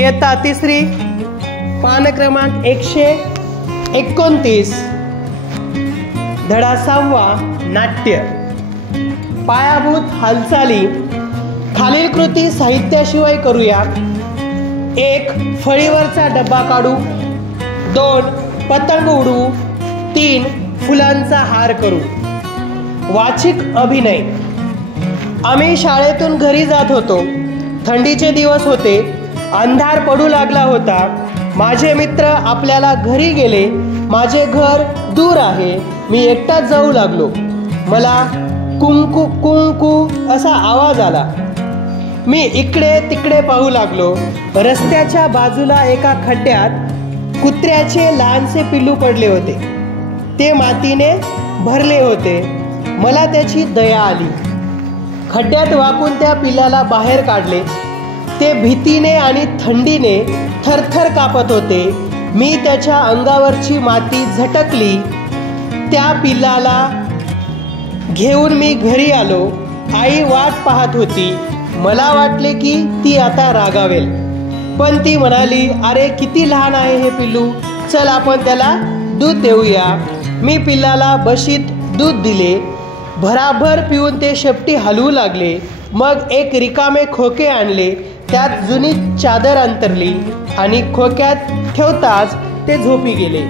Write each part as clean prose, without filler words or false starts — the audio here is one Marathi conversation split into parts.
इयत्ता तिसरी, पान क्रमांक 129, धडा 6वा, नाट्य. पायाभूत हालचाली खालील कृती साहित्याशिवाय करूया. 1. फळीवरचा डब्बा काढू. 2. पतंग उडवू. 3. फुलांचा हार करू. वाचिक अभिनय. आम्ही शाळेतून घरी जात होतो. थंडीचे दिवस होते. अंधार पडू लागला होता. माझे मित्र आपल्याला घरी गेले. माझे घर दूर आहे. मी एकटाच जाऊ लागलो. मला कुंकू कुंकू असा आवाज आला. मी इकडे तिकडे पाहू लागलो. रस्त्याच्या बाजूला एका खड्ड्यात कुत्र्याचे लहानसे पिल्लू पडले होते. ते मातीने भरले होते. मला त्याची दया आली. खड्ड्यात वाकून त्या पिल्लाला बाहेर काढले. ते भीतीने आणि थंडीने थरथर कापत होते. मी त्याच्या अंगावरची माती झटकली. त्या पिल्लाला घेऊन मी घरी आलो. आई वाट पाहत होती. मला वाटले की ती आता रागावेल, पण ती म्हणाली, अरे किती लहान आहे हे पिल्लू, चल आपण त्याला दूध देऊया. मी पिल्लाला बशीत दूध दिले. भराभर पिऊन ते शेपटी हलवू लागले. मग एक रिकामे खोके आणले. त्यात जुनी चादर अंतरली आणि खोक्यात ठेवताच ते झोपी गेले.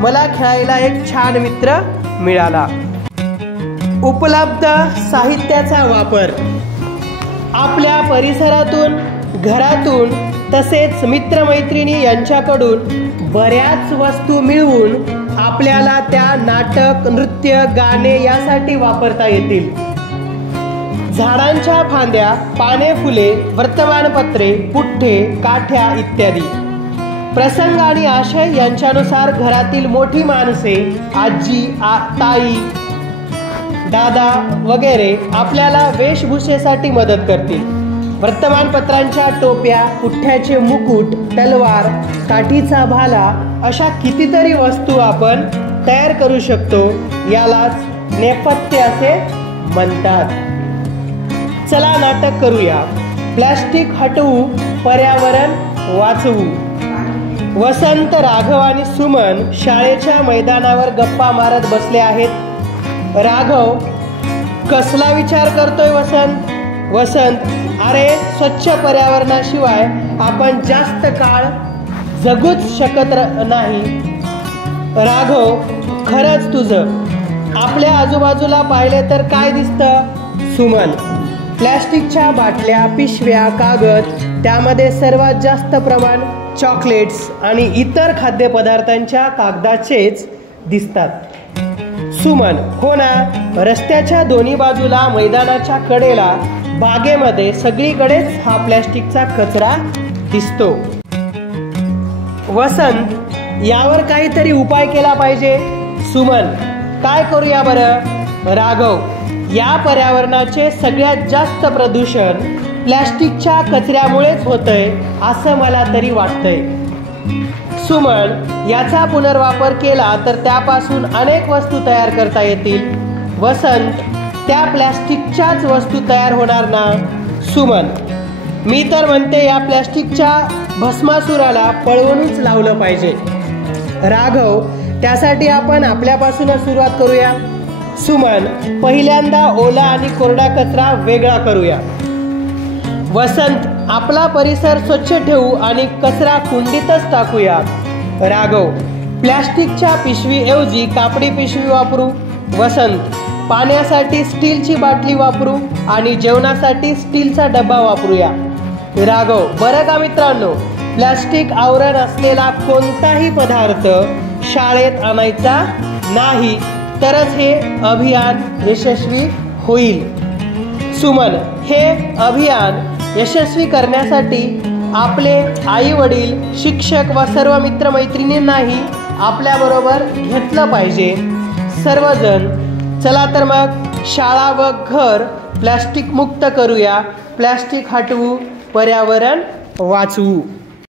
मला खेळायला एक छान मित्र मिळाला. उपलब्ध साहित्याचा वापर. आपल्या परिसरातून, घरातून तसेच मित्रमैत्रिणी यांच्याकडून बऱ्याच वस्तू मिळवून आपल्याला त्या नाटक, नृत्य, गाणे यासाठी वापरता येतील. झाडांच्या फांद्या, पाने, फुले, वर्तमानपत्रे, पुठ्ठे, काठ्या इत्यादी. प्रसंग आणि आशय यांच्यानुसार घरातील मोठी माणसे, आजी, ताई, दादा वगैरे आपल्याला वेशभूषेसाठी मदत करतील. वर्तमानपत्रांच्या टोप्या, पुठ्ठ्याचे मुकुट, तलवार, काठीचा भाला अशा कितीतरी वस्तू आपण तयार करू शकतो. यालाच नेपथ्य असे म्हणतात. चला नाटक करूया. प्लास्टिक हटवू, पर्यावरण वाचवू. वसंत, राघव आणि सुमन शाळेच्या मैदानावर गप्पा मारत बसले आहेत. राघव, कसला विचार करतोय वसंत? वसंत, अरे स्वच्छ पर्यावरणाशिवाय आपण जास्त काळ जगूच शकत नाही. राघव, खरंच तुझं. आपल्या आजूबाजूला पाहिले तर काय दिसतं? सुमन, प्लॅस्टिकच्या बाटल्या, पिशव्या, कागद, त्यामध्ये सर्वात जास्त प्रमाण चॉकलेट्स आणि इतर खाद्यपदार्थांच्या कागदाचेच दिसतात. सुमन, हो ना, रस्त्याच्या दोन्ही बाजूला, मैदानाच्या कडेला, बागेमध्ये सगळीकडेच हा प्लॅस्टिकचा कचरा दिसतो. वसंत, यावर काहीतरी उपाय केला पाहिजे. सुमन, काय करूया बरं? राघव, या पर्यावरणाचे सगळ्यात जास्त प्रदूषण प्लॅस्टिकच्या कचऱ्यामुळेच होतंय असं मला तरी वाटतंय. सुमन, याचा पुनर्वापर केला तर त्यापासून अनेक वस्तू तयार करता येतील. वसंत, त्या प्लॅस्टिकच्याच वस्तू तयार होणार ना? सुमन, मी तर म्हणते या प्लॅस्टिकच्या भस्मासुराला पळवूनच लावलं पाहिजे. राघव, त्यासाठी आपण आपल्यापासूनच सुरुवात करूया. सुमन, पहिल्यांदा ओला आणि कोरडा कचरा वेगळा करूया. वसंत, आपला परिसर स्वच्छ ठेवू आणि कचरा कुंडीतच टाकूया. राघव, प्लॅस्टिकच्या पिशवीऐवजी कापडी पिशवी वापरू. वसंत, पाण्यासाठी स्टीलची बाटली वापरू आणि जेवणासाठी स्टीलचा डबा वापरूया. राघव, बरं का मित्रांनो, प्लॅस्टिक आवरण असलेला कोणताही पदार्थ शाळेत आणायचा नाही, तरच हे अभियान यशस्वी होईल. सुमन, हे अभियान यशस्वी करण्यासाठी आपले आई वडील, शिक्षक व सर्व मित्रमैत्रिणींनाही आपल्याबरोबर घेतलं पाहिजे. सर्वजण चला तर मग शाळा व घर प्लॅस्टिक मुक्त करूया. प्लॅस्टिक हटवू, पर्यावरण वाचवू.